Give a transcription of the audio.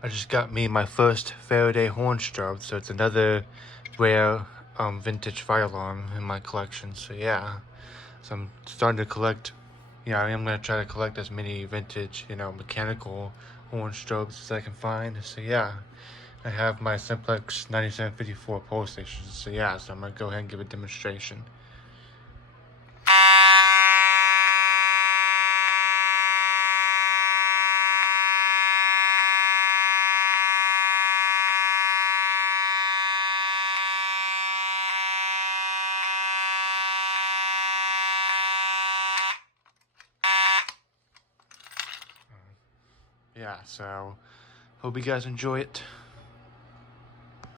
I just got me my first Faraday horn strobe, so it's another rare vintage fire alarm in my collection. So yeah, so I'm starting to collect. Yeah, I am gonna try to collect as many vintage, mechanical horn strobes as I can find. So yeah, I have my Simplex 9754 pole stations. So yeah, so I'm gonna go ahead and give a demonstration. Yeah, so hope you guys enjoy it.